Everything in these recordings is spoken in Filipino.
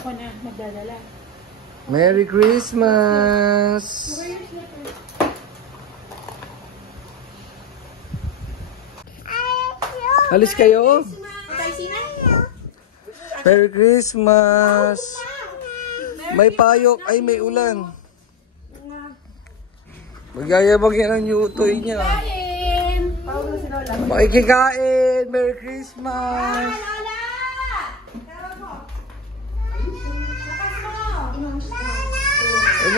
Ako na, magdadala. Merry Christmas! Alis kayo? Merry Christmas! May payok. Ay, may ulan. Magyayabang yan ang yutoy niya. Makikikain! Merry Christmas!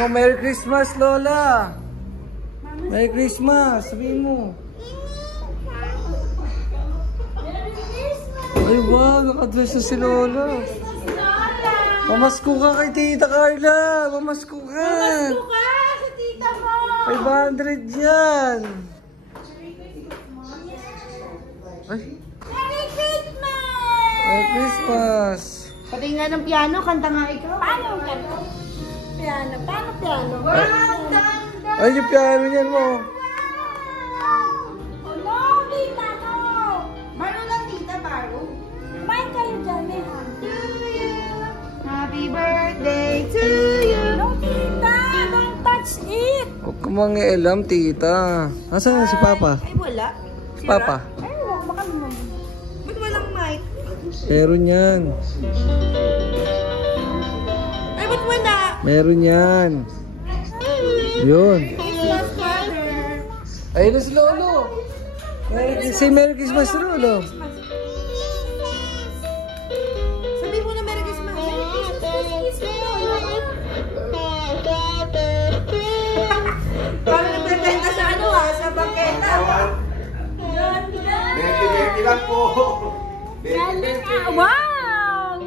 Merry Christmas, Lola! Merry Christmas! Sabihin mo. Ay, wow! Nakadress na si Lola. Mamasko ka kay Tita Carla! Mamasko ka! Mamasko ka sa tita mo! 500 yan! Ay! Merry Christmas! Merry Christmas! Pati nga ng piano, kanta nga ikaw. Paano ang kanta? Piano. Paano piano? Wow! Ganda! Ay, yung piano niyan mo! Hello, tita mo! Baro lang tita, baro. Kumain kayo dyan, eh. Happy birthday to you! No, tita! Don't touch it! Huwag ka mangialam, tita. Nasaan si Papa? Ay, wala. Si Papa? Ay, baka naman. Ba't walang mic? Meron yan. Ay, ba't wala? Meron yan. Yun. Ayun na si Lolo. Say Merry Christmas, Lolo. Sabi mo na Merry Christmas. Merry Christmas. Parang nagpretenda sa ano sa bangketa. Merry lang po. Wow!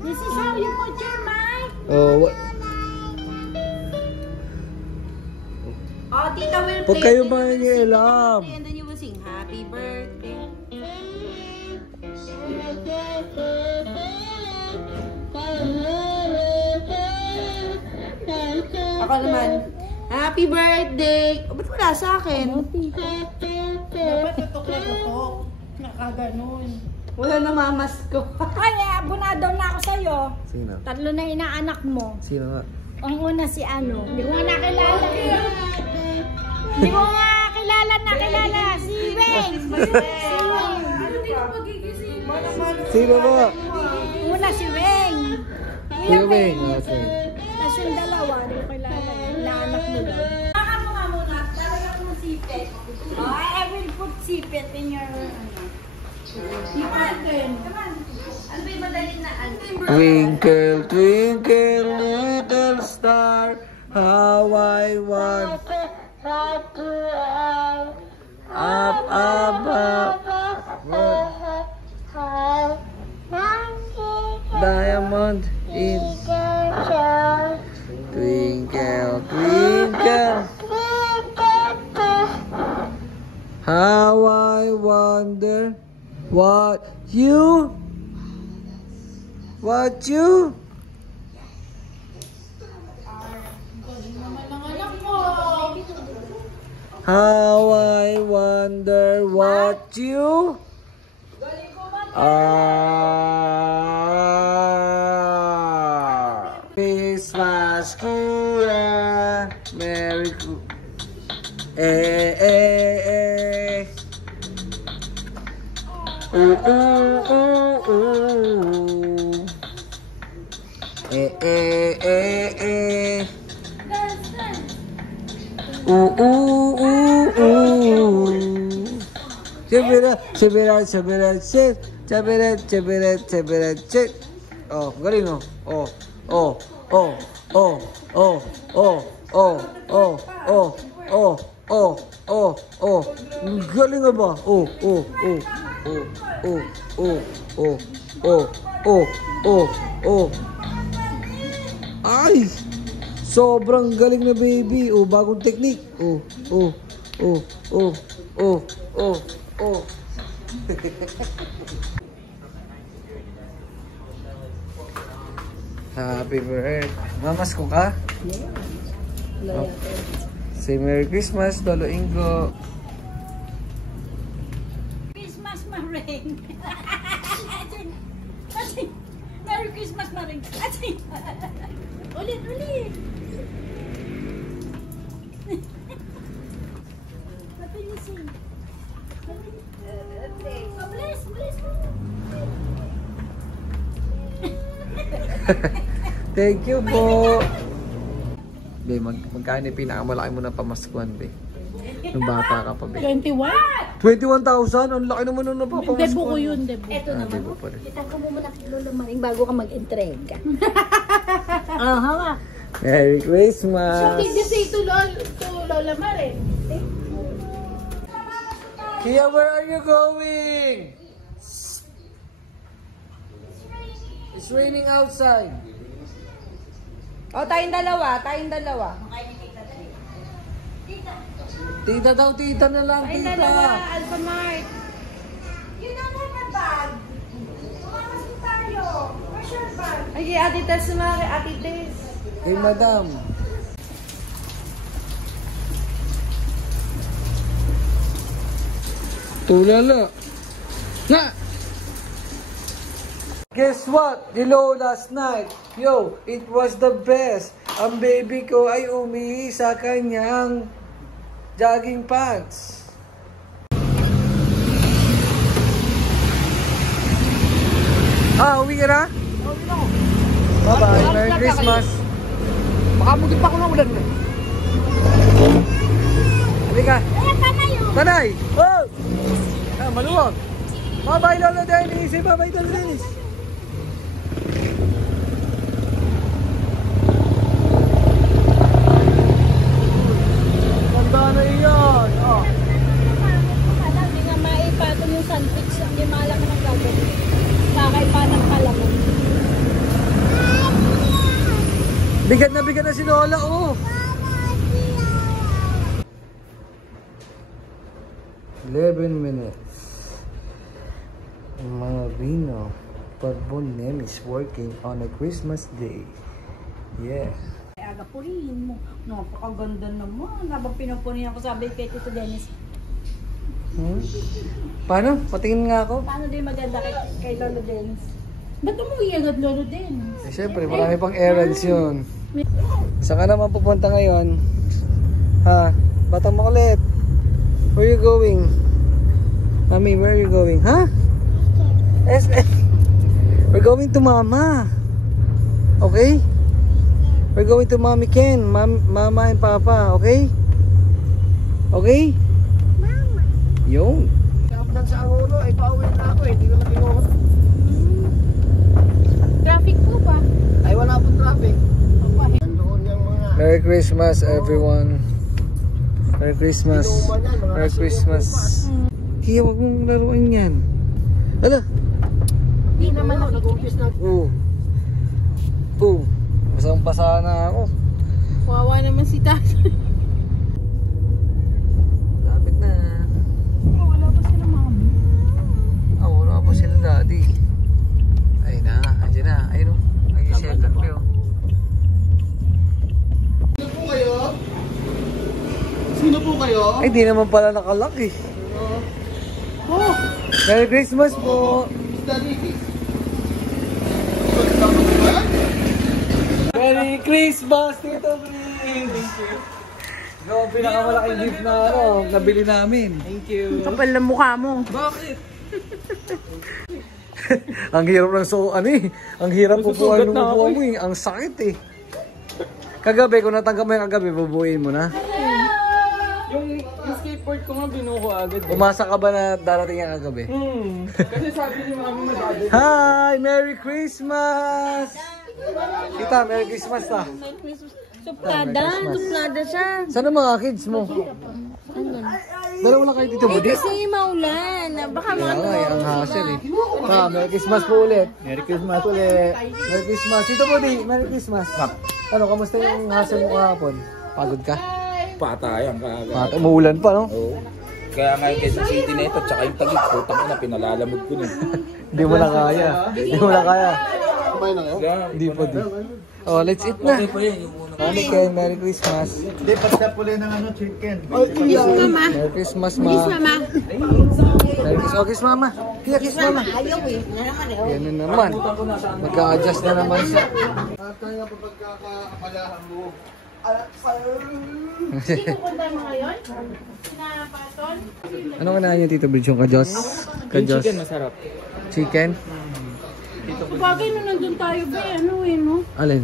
This is how you put your mic. Oh, what? Oh, Tita will play. Huwag kayo mangialam. And then you will sing Happy Birthday. Ako naman. Happy birthday! Oh, ba't wala sa akin? Dapat tutok na tutok. Nakaganon. Wala na mamas ko. Ay, abunado na ako sa'yo. Sino? 3 na inaanak mo. Sino nga? Ang una si ano. Hindi ko nga nakilala. Hindi ko nga nakilala. Si Weng. Sino ba? Una si Weng. Sino ba yun? Okay. Tapos yung dalawa, hindi ko kilala. Inaanak mo lang. Baka mo nga muna. Talaga mo sipet. Oh, I will put sipet in your... Sipet din. Ano ba yung madali na ano? Twinkle, twinkle, little star, how I want up above. Diamond in twinkle, twinkle, how I wonder what you. How I wonder what you are. Christmas, Kura, Merry Christmas. Oh, galing oh. Galing ba? Ay! Sobrang galing na baby. Oh, bagong technique. Happy birthday. Mamas ko ka? Yeah. Say Merry Christmas, Lolo Ingo. Christmas Maring. Merry Christmas Maring. rin. Ulit, ulit. Mabilisin. Mabilis, mabilis mo. Thank you po. Be, magkano yung pinakamalaki mo na pamaskuhan, be? Nung bata ka pa, be. 21? 21,000? Ang laki naman nung napapamaskuhan. Debo ko yun, debo. Ito naman, debo pa rin. kita ko muna kay Lola Maring bago ka mag-entrega. Hawak. Merry Christmas! So, did you say to Lola Mare? Kia, where are you going? It's raining outside. O, tayong dalawa, Tita daw, tita na lang, Tayong tita. dalawa, Alpha Mart. You don't have a bag. Mamamasok tayo. Where's your bag? Ay, Ate Tess, sumaki, Ate Tess. Hey, madam. Tulala. Na! Guess what? Hello, last night. Yo, it was the best. Ang baby ko ay umihi sa kanyang jogging pants. Uwi ka na? Bye-bye. Merry Christmas. Baka mugin pa ako ng ulan mo. Halika. Tanay! Oh! Maluwag. Bye-bye, Lolo Dennis. Bye-bye, Lolo Dennis. Ganda na iyan. Oh. Hindi nga maipatong yung sandwich. Hindi malaman ng gagawin. Kakaipa ng kalaman. Bigat na si Lola, oh. 11 minutes. Marino Parbonem is working on a Christmas day. Yeah. Ay, aga purihin mo. Napakaganda naman. Habang pinupunihan ko, sabi kay Tito Dennis, Paano? Patingin nga ako. paano din maganda kay Lolo Dennis? Ba't umuwi agad Lolo Dennis? Eh, syempre, marami pang errands yun. Saan ka naman pupunta ngayon? Ha? Batang makulit. Where are you going? Mami, where are you going? Ha? SM. We're going to Mama. Okay? We're going to Mommy Ken. Mama and Papa. Okay? Okay? Mama. Yun. Kapag sa Angulo, ay pauwi na ako eh. Hindi ko na kinuha. Traffic po ba? Ay, wala pong traffic. Merry Christmas, everyone. Merry Christmas. Merry Christmas. Kaya wag mong laruin yan. Ala. Hindi naman nag-umpis na. Oo. Oo. Basang-basa na ako. Wawa naman si Tata. Lapit na. Wala pa sila mami. Wala pa sila daddy. Ayun na. Andiyan na. Ayun o. Nag-shelter ko yun. Sino po kayo? Ay, di naman pala nakalock eh. Oh, Merry Christmas po. Daddy. Merry Christmas, Tito Chris. Ikaw ang pinakamalaking gift na nabili namin. Thank you. Kapal ng mukha mo. Bakit? Ang hirap ng ang hirap pupuan ng upuan mo eh. Ang sakit eh. Kagabi, kung natanggap mo yung kagabi, bubuuin mo na. Yung skateboard ko nga binuko agad. Umasa ka ba na darating yung kagabi? Kasi sabi ni mami madali. Hi! Merry Christmas! Tita, Merry Christmas ta. Suplada. Suplada siya. Saan ang mga kids mo? Dalawa lang kayo dito, buddy? Kasi maulan. Baka Kaya nga, ang hassle eh. Merry Christmas po ulit. Merry Christmas ulit. Merry Christmas. Tito buddy, Merry Christmas. Ano, kamusta yung hassle mo kahapon? Pagod ka? Patayan ka. Umuulan pa, no? Oo. Kaya nga yung Quezon City na ito, tsaka yung Taguig, putang ina, pinalalamog ko na. Hindi mo na kaya. Hindi mo na kaya. Kumain na kayo? Hindi pa di. Oh, let's eat na. Mami Ken, Merry Christmas. Hindi, pagka puli ng chicken. Merry Christmas, ma. Kiss mama. Kaya kiss mama. Ayaw eh. Na naman eh. Yan na naman. Magka-adjust na naman siya. Kaya pa pagkakaabalahan mo. Dito punta mo ngayon? Na paton? Ano kanahin niyo, Tito Bridge? Yung kajos? Kajos? Chicken masarap. Chicken? Bagay nung nandun tayo ba ano eh no? Alin?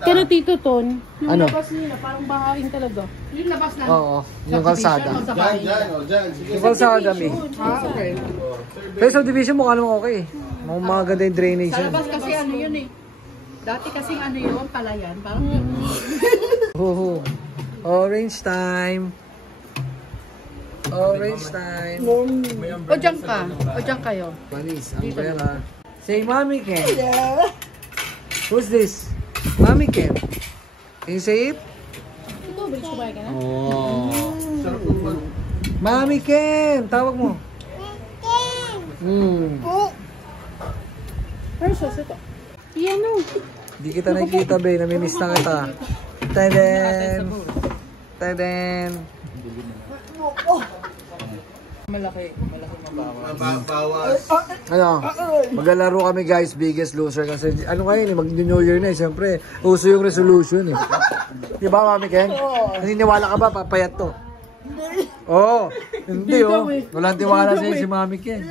Pero Tito Ton, yung Ano? labas nila parang bahain talaga. Yung labas na. Oo. Yung kalsada. Dyan. Yung kalsada, may. Pero sa division mukha naman okay. Mga ganda yung drainage yan. Labas kasi ano yun eh. Dati kasi ano yun, palayan. Parang Huhu. Orange time. Orange time. O dyan ka. O dyan kayo. Manis, umbrella. Say, Mommy Ken. Who's this? Mommy Ken. Can you say it? Ito, Bridge, kumain ka na? Oh. Mommy Ken. Tawag mo. Pero sus, ito. Yan o. Di kita nakikita, be. Namimiss na kita. Teden. Teden. Malaki mabawas. Ano? Maglalaro kami, guys. Biggest loser. Kasi ano kayo, mag-New Year na eh. Siyempre, uso yung resolution eh. Di ba, Mami Ken? Naniniwala ka ba? Papayat to. Oo. Hindi oh. Walang tiwala sa'yo si Mami Ken.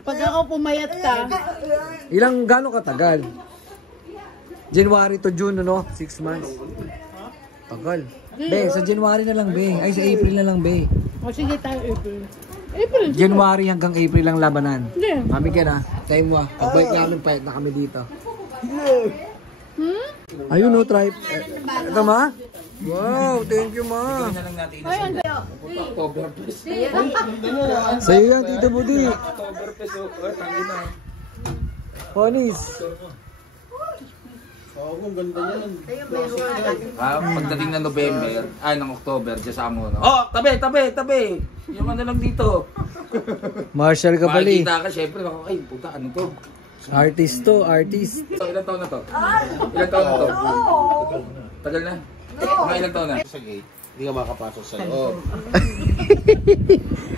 pag ako pumayat ka, Gano'ng katagal? January to June, no? 6 months. Tagal. Be, sa January na lang, be. Ay, sa April na lang, be. O sige tayo, April. April. January hanggang April lang labanan. Hindi. Mami Ken, ha? Time mo, ha? Pagbalik namin, payat na kami dito. Ayun, no, try. Ito, ma? Wow, thank you, ma. Ay, ang Oktoberfest. Sa'yo yan, Tito Budi. Oktoberfest. Tangin na. Ponis. Pagdating ng November, ng October, sa mo. Oh, tabi. Yung ano lang dito. Marshall ka pali. Makikita ka, syempre, ay, puta, ano to? Artist to, artist. Ilang taon na to? Ilang taon na to? Tagal na? Mga ilang taon na? Sa gate, hindi ka makapasok sa loob.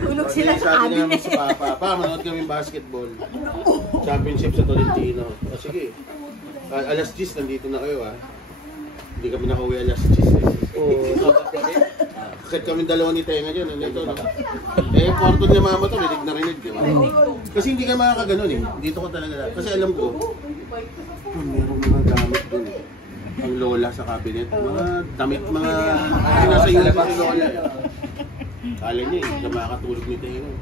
tulog sila sa Sabi cabin namin sa Papa, manood kami basketball. Championship sa Tolentino. O sige, alas 10 nandito na kayo ah. Hindi kami nakauwi alas 10 eh. Kahit kami dalawa ni Tenga dyan, nandito no? Eh, kwarto niya mama to, rinig na rinig, di ba? Kasi hindi ka makakaganon eh. Dito ko talaga. Kasi alam ko, merong mga gamit dun eh. Ang lola sa cabinet. Mga damit, mga nasa uniform ni lola. Kala niya eh, hindi ka makakatulog ni Tenga.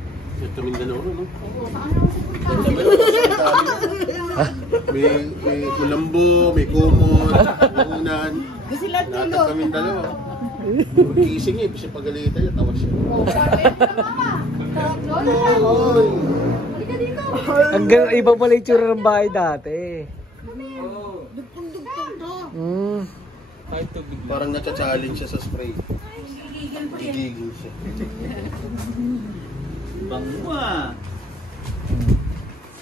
At kami dalawa no? May kulambo, may kumot, unan. Natag kami dalawa. Gising eh, kasi pagalitan niya, tawa siya. Iba pala yung tsura ng bahay dati. Parang nata-challenge siya sa spray. Gigigil siya. Bangwa!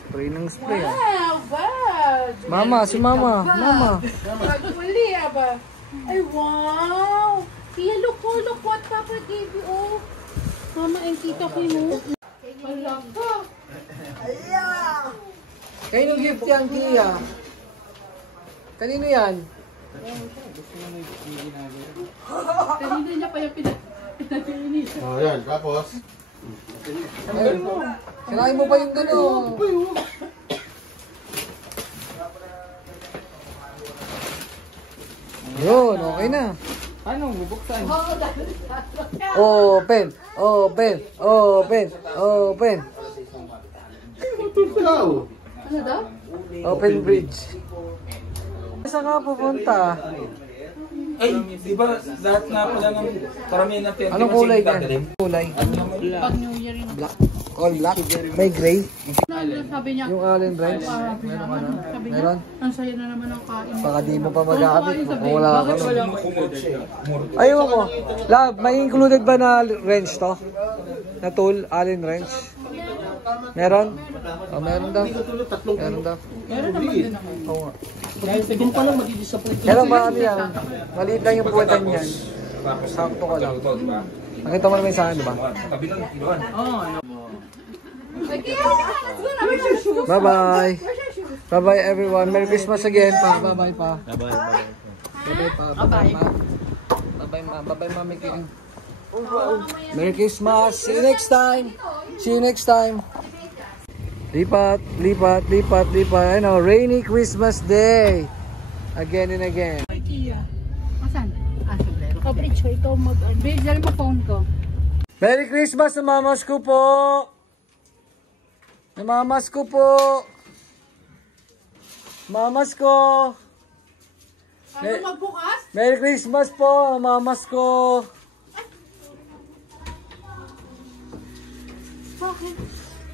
Spray ng spray ah. wow. Mama, si mama. Mama. Mali, aba. Ay, wow. Iya, look what Papa gave you, oh. Mama, ang kita ko mo. Wala ka. Kanino gift yan, Tia? Kanino yan? Kanina niya pa yung pinag-inis. Oh, yan. Tapos, Sinain mo pa yung gano'n. Yun, okay na. Paano bubuksan? Open, open, open, open. ikaw! Ano daw? Open bridge. Saan ka pupunta? Ay, di ba lahat nga pala ng karamihan ng tent? Anong kulay ka? Kulay? Pag New Year yun. Black. All black? May gray? Sabi niya, Yung Allen Ranch? Meron ka na? sabi niya, Meron? ang saya na naman ang kain. Baka di mo pa magkakabit kung wala ka Bakit nun. Ayaw mo. Love, may included ba na wrench to? Na tool? Allen wrench? Meron? Oh, meron daw. Meron daw. Meron naman din ako. Oo nga. Doon pa lang mag-disappoint. Pero ano yan? Maliit lang yung puwetan niyan. Sakto ka lang. Nakita mo naman sa akin, di ba? Tabi ng iluan. Bye-bye. Bye-bye everyone. Merry Christmas again pa. Bye-bye pa. Bye-bye pa. Bye-bye ma. Bye-bye ma. Bye-bye Mami King. Merry Christmas. See you next time. See you next time. Lipat, lipat, lipat, lipat. Ano, rainy Christmas day. Again and again. Asan? Sombrero. Bridge, ikaw Bridge, dali mo phone ko. Merry Christmas na mamas ko po. Na mamas ko po. Mamas ko. Ano magbukas? Merry Christmas po, mamas ko.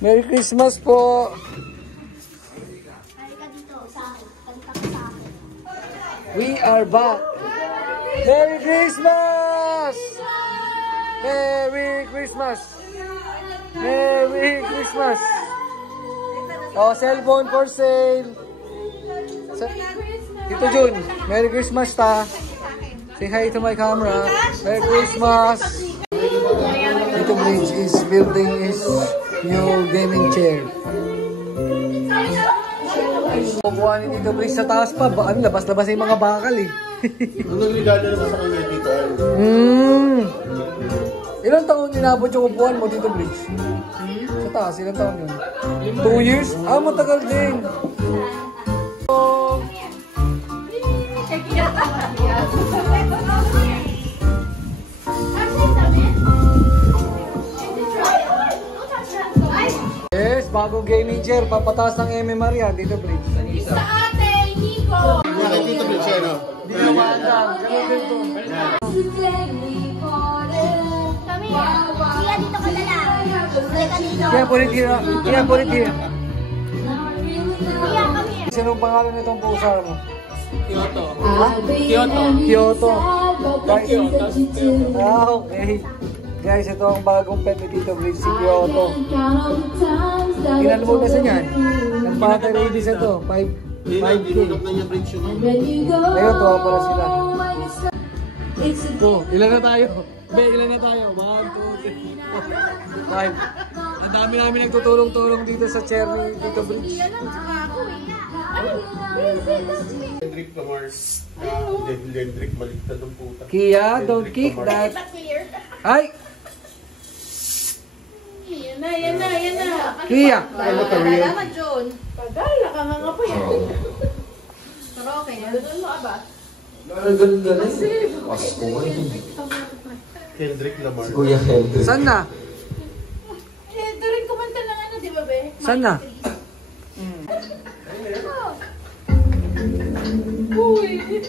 Merry Christmas po. We are back. Merry Christmas. Merry Christmas. Merry Christmas. Oh, cellphone for sale. Tito Jun, Merry Christmas ta. Say hi to my camera. Merry Christmas. Tito Bridge is building his new gaming chair. Kukuha ni Tito Bridge sa taas pa. Ano, labas-labas yung mga bakal eh. Ang nagregalo naman sa kanya dito. Ilang taon inabot yung upuan mo, Tito Bridge? Sa taas, ilang taon yun? 2 years? Ah, matagal din. Yes, bagong gaming chair. Papataas ng MMR yan, Tito Bridge. Sa ate, Nico! Bakit dito Bridge yan, no? Hindi na maandang. Ganun din to. Kami, kaya dito ka na lang. Halika dito. Kaya put it here. Kaya put it here. Kaya kami. Sinong pangalan nitong pusa mo? Kyoto. Ha? Kyoto. Kyoto. Ah, okay. Guys, ito ang bagong pet ni Tito Bridge, si Kyoto. Ilan mo na sa niyan? Nag-battery release ito, 5K. Dinudok na niya Bridge yun. Ayun, tuwa pala sila. Oh, ilan na tayo? Be, ilan na tayo? 1, 2, 3, 4, 5. Ang dami namin nagtutulong-tulong dito sa chair ni Tito Bridge. Lendrick Lamar. Lendrick, baliktad ang puta. Kia, don't kick that. Ay! Yan na. Kia! Salamat, John. Pagala ka nga pa yan. Pero okay na. Doon mo, aba. Kendrick Lamar. Saan na? Ito rin kumanta ng ano, di ba, be? Saan na?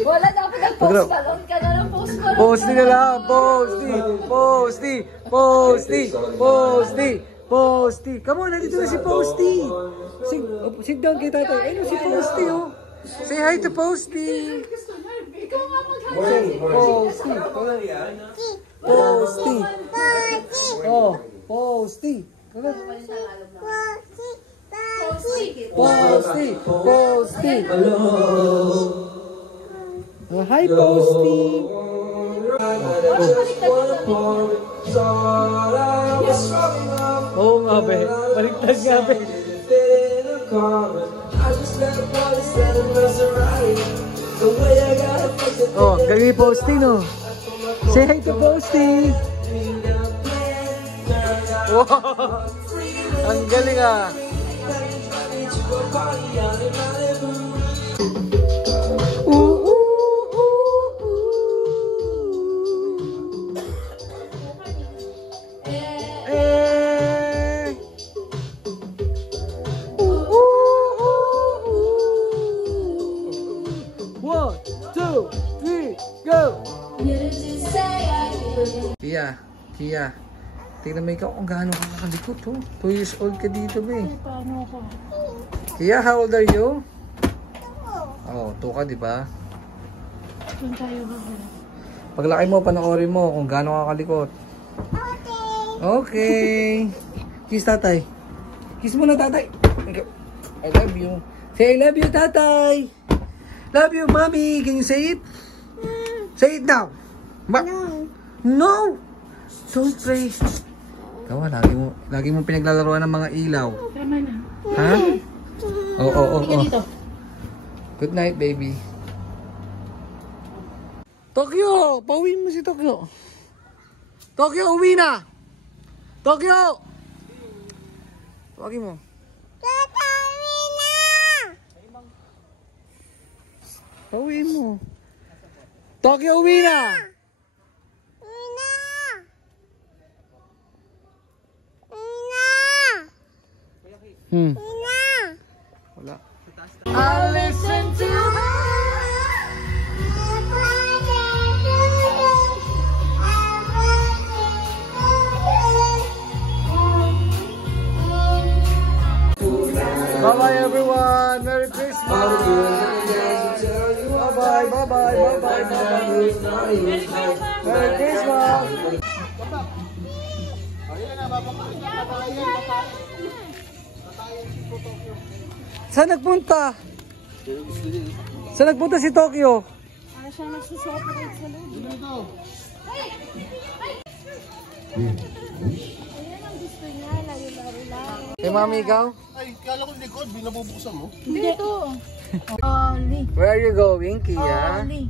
Wala dapat nag-post balon ka na ng post balon. Posty na lang! Posty! Come on, nandito na si Posty! Sit down kay tatay. Ayun si Posty, oh! Say hi to Posty! Ikaw nga mag-hi. Posty! Posty! Oh, Posty! Posty! Oh, hi, Posty! Oo nga, be. Baliktad nga, be. Oh, galing Posty, no? Say hi to Posty! Wow! Ang galing, ah! Kia, tingnan mo ikaw kung gaano ka nakalikot, oh. 2 years old ka dito, be. Paano ako? Kia, how old are you? Oh, 2 ka, di ba? Doon tayo ba? Paglaki mo, panoorin mo kung gaano ka kalikot. Okay. Kiss tatay. Kiss mo na tatay. I love you. Say I love you, tatay. Love you, mommy. Can you say it? Say it now. No. Don't pray. Ikaw, lagi mo pinaglalaroan ng mga ilaw. Tama na. Ha? Oo. Halika dito. Good night, baby. Tokyo! Pauwiin mo si Tokyo. Tokyo, uwi na! Tokyo! Tawagin mo. Pauwiin mo. Tokyo, uwi na! Wala. I'll listen to bye-bye everyone! Merry Christmas! Bye-bye, bye-bye, bye-bye, bye-bye! Merry Christmas! Saan nagpunta? Saan nagpunta si Tokyo? Ano siya nagsusoperate sa loob? Ayan ang gusto niya, laro-laro lang. Kay mami ikaw? Ay, kala ko likod, binabubuksan mo. Dito. Oli. Where are you going, Kia? Oli.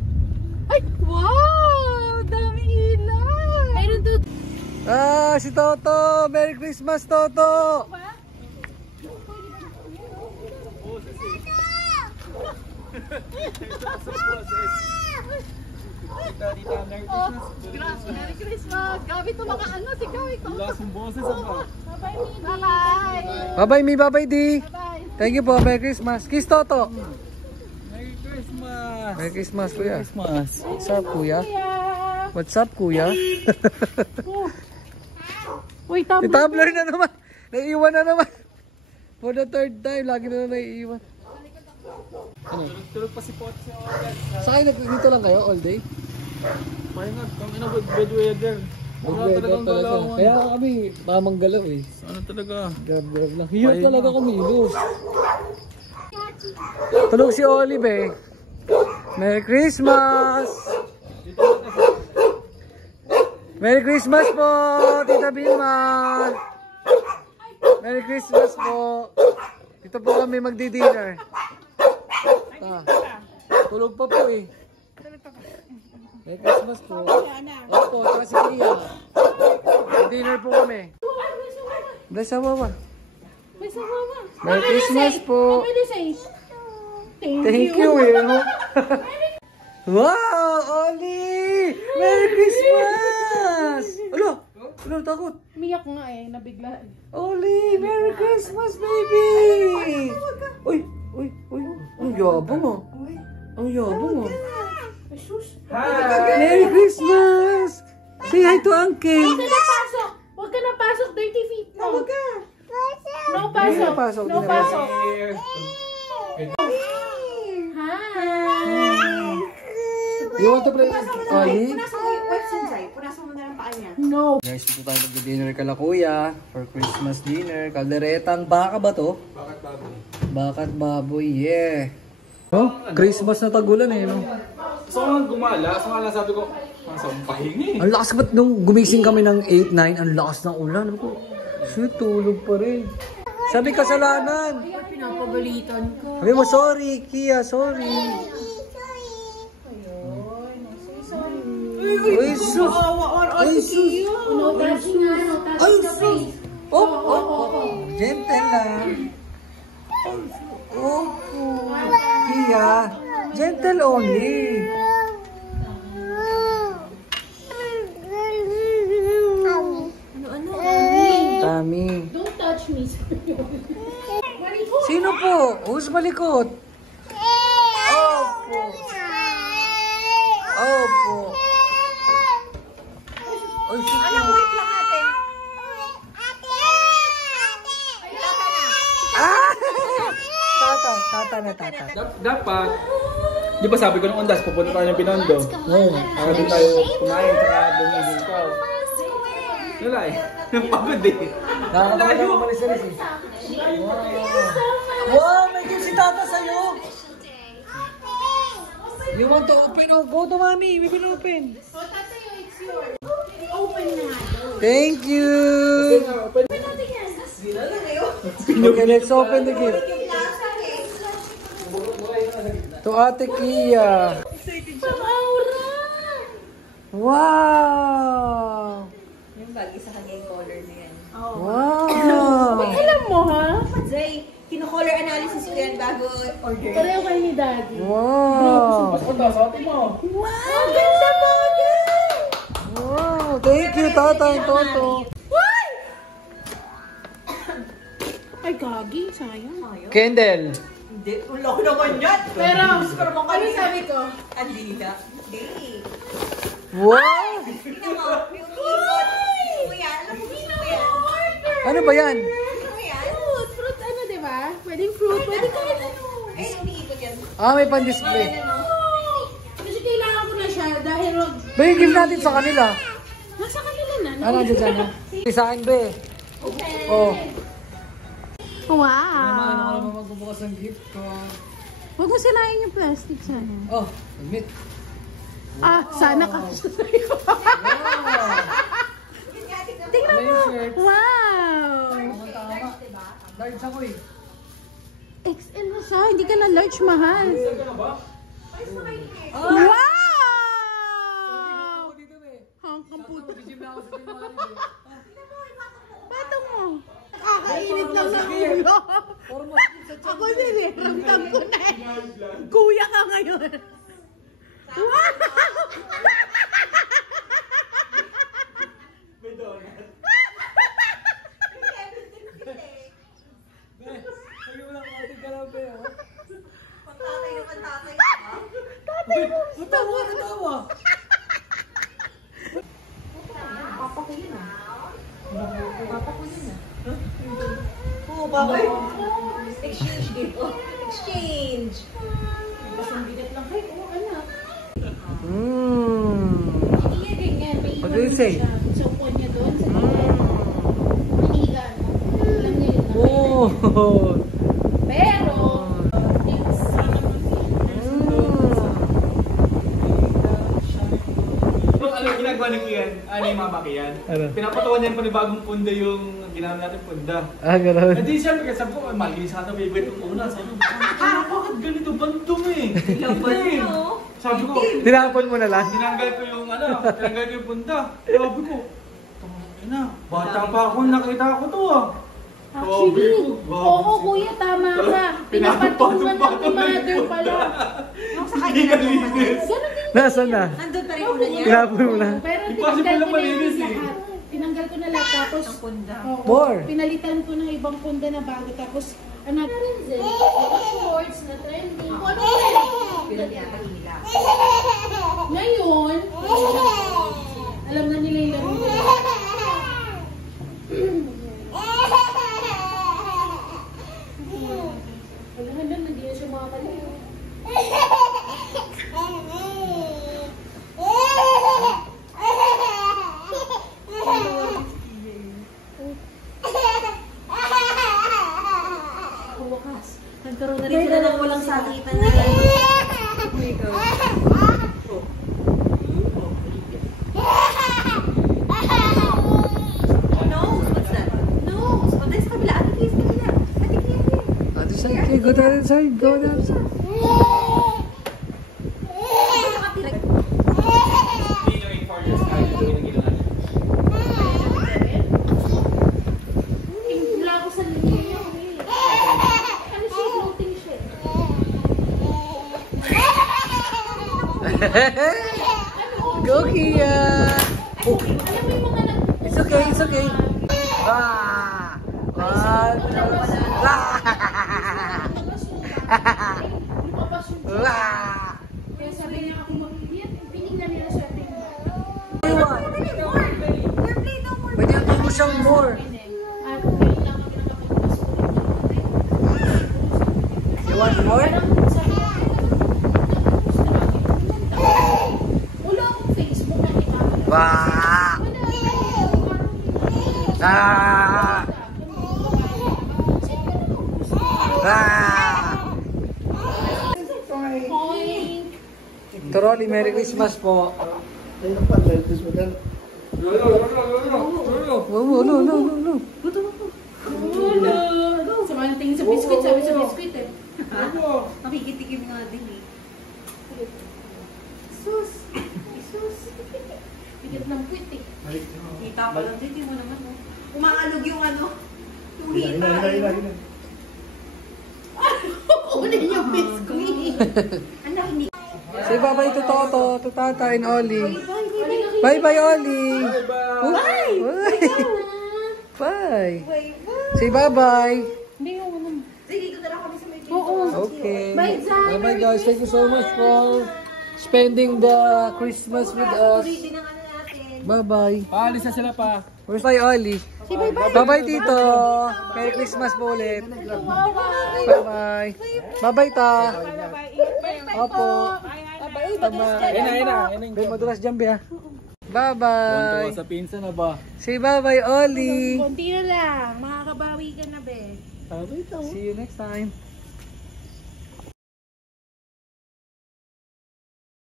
Ay, wow! Dami ilaw! Mayroon doon. Ah, si Toto! Merry Christmas, Toto! Merry Christmas! Gabi ito mga ano, si Gabi ito. Lasong boses ako. Bye-bye. Bye-bye, Mi. Bye-bye, Di. Bye-bye. Thank you po. Merry Christmas. Kiss, Toto. Merry Christmas! Merry Christmas, Kuya. Christmas! What's up, Kuya? Yeah. What's up, Kuya? Uy, Si tumbler. Tumblr na naman. Naiiwan na naman. For the third time, lagi na naiiwan. Ano? Tulog pa si Pot si Oren. Saan kayo? Dito lang kayo all day? Why not? Kung ano, bad weather. Wala talagang galawan. Kaya kami, mamang galaw eh. Ano talaga? Grab lang. Hirap talaga kumilos. Tulog si Olive eh. Merry Christmas! Merry Christmas po, Tita Vilma! Merry Christmas po! Dito po kami magdi-dinner. Tulog pa po eh. Merry Christmas po. Opo, tsaka si Kia. Dinner po kami. Bless sa mama. May sabawa. Merry Christmas po. What will you say? Thank you eh. No? Wow, Oli! Merry Christmas! Ano? Ano, takot? Umiyak nga eh, nabigla. Oli, Merry Christmas, baby! Uy, uy, uy. Ang yabang ah. Ang yabang ah. Merry Christmas! Say hi to Uncle. Huwag ka na pasok! Huwag ka na pasok! Dirty feet mo! Huwag ka! No pasok! Pasok, No di na pasok! Hi! You want to play? Oli? Punasan mo na lang paa niya. No! Guys, dito tayo mag-dinner kala kuya for Christmas dinner. Kalderetang baka ba to? Bakit baboy? Bakat baboy, yeah. Oh, Christmas na tagulan eh, no? So gumala, sabi ko, masang pahingi. Ang lakas ba't nung gumising kami ng 8-9, ang lakas ng ulan. Ako, shit, tulog pa rin. Sabi kasalanan. Pinapabalitan ko. Sabi mo, sorry, Kia, sorry. Ay, sus. Ay, sus. No touching nga, no touching Ay, the sus. face. Oh. Gentle lang. Oh, Kia. Gentle only. Tami. Don't touch me. Sino po? Who's malikot? Opo. Opo. Ay, shit. Wait lang natin. Ah! Tata na. Dapat, di ba sabi ko nung undas, pupunta tayo ng Pinondo. Oo. Para doon tayo kumain, saka bumibig ka. Wala eh. Pagod eh. Nakakatawa na umalis-alis eh. Wow, may gift si Tata sa'yo. You want to open? Oh, go to mommy. We will open. Oh, tatayo, it's yours. Open na nga daw. Thank you! Open natin yan. Okay, let's open the gift. To Ate Kia. Pang-aura! Wow! Yung bagay sa kanya yung color na yan. Wow! Alam mo ha? Zay, kino-color analysis ko yan bago order. Pareho kayo ni Daddy. Wow! Wow! Ganda bagay! Wow! Thank you, Tata and Toto. Ay, gagi. Sayang. Kendall. Hindi, ulo ko naman yan. Pero, Gusto ko naman ano kanina. sabi ko? Andina. Hindi. Wow! Tingnan mo, yung ikot. Kuya, alam mo gusto ko yan. Ano ba yan? Gusto ko yan. Fruit, ano, di ba? Pwedeng fruit, pwede kahit ano. Ay, umiikot yan. Ah, may pan-display. Kasi kailangan ko na siya dahil wag... Ba, yung gift natin sa kanila. Nasa kanila na. Ah, nandiyan dyan na. Sa akin, be. Oh. Wow! magbubukas ng gift ko. Huwag mo silain yung plastic sana. Oh, admit. Ah, sana ka. Tingnan mo! Wow! Tama. Large ako eh. XL mo sa, hindi ka na large, mahal. Wow! Hanggang puto. Patong mo. Nakakainit lang ng ulo. Ako din eh, ramdam ko na eh. Kuya ka ngayon. Wow! Pantatay na pantatay. Natawa, natawa. Oo, bakit? Exchange gift. Oh, exchange. Basang bigat lang kayo. Oo, anak. Mmm. Iya ganyan. May What iwan do you mo say? siya. Sa upuan niya doon. Sa Maniga. Alam niya yun. Oh. Pero, tips. Alam ginagawa ni Kian, ni Mama Kian. Ano? Pinapatukan niya yung panibagong punda yung ginamit natin punda. Ah, gano'n. Hindi siya, kasi sabi ko, malinis ata favorite yung una. Sabi ko, bakit ganito? Bandong eh. Hindi. Sabi ko, Tinapon mo na lang. tinanggal ko yung punda. Sabi ko, na, bata pa ako, nakita ko to ah. Actually, oo kuya, tama ka. Pinapatungan ng Patong-patong mother pala. Sa kanya na naman. Ganun din. Nasaan na? Nandun pa rin una niya. Tinapon mo na. Pero Impossible tinanggal na ko na yung malinis eh. lahat. Tinanggal ko na lahat tapos Ang punda. oo, More. pinalitan ko ng ibang punda na bago tapos anak rin din. Shorts na trending. Kung ano Pinag yata ila. ngayon, alam na nila yung laro nila. Wala na, hindi na siya makakaliw. Wakas. Nagkaroon na rin sila ng walang sakitan na. Oh my God. Nose? What's that? Nose. Oh, there's kabila. Ate Kiss, kabila. Ate Kiss. Other side, okay, go to the other side. Go to the other side. Hindi nyo yung 4 years na yung ginagawa. Wala ako sa linya niya. Ano siya? Floating siya. Go, Kia! Alam mo yung mga nag... It's okay, it's okay. Ah! One, ah! Kaya sabi niya ako mag-iit, pinignan nila sa atin. Pwede yung tubo siyang more. At ngayon lang kami nakapunta sa You want more? sabi niya, wala akong Facebook na kita. Wah! Ah! Ah! Point. Toroli, Merry Christmas po. Wow, no. Wala. Sama na tingin sa biscuit. Sabi sa biscuit eh. Makikitikim nga din eh. Sus. Bigit ng puwit eh. Kita pa lang dito mo naman. Oh. Umaalog yung ano. Yung hita. Kunin yung biscuit. Ano, hindi. Say bye-bye to Toto, to Tata and Oli. Bye-bye, Oli. Bye! Bye! Say bye-bye. Hindi nga naman. Sige, dito na kami sa may pinto. Oo. Okay. Bye, Zara. Bye-bye, guys. Thank you so much for spending the Christmas with us. Ulitin ang ano natin. Bye-bye. Paalis na sila pa. Where's my Oli? Say bye-bye. Bye-bye, Tito. Merry Christmas po ulit. Bye-bye. Bye-bye, Ta. Opo. Bye-bye. Ayun na. Be, madulas dyan, Be, ha? Bye-bye. Sa pinsa na ba? Say bye-bye, Oli. Konti na lang. Makakabawi ka na, be. See you next time.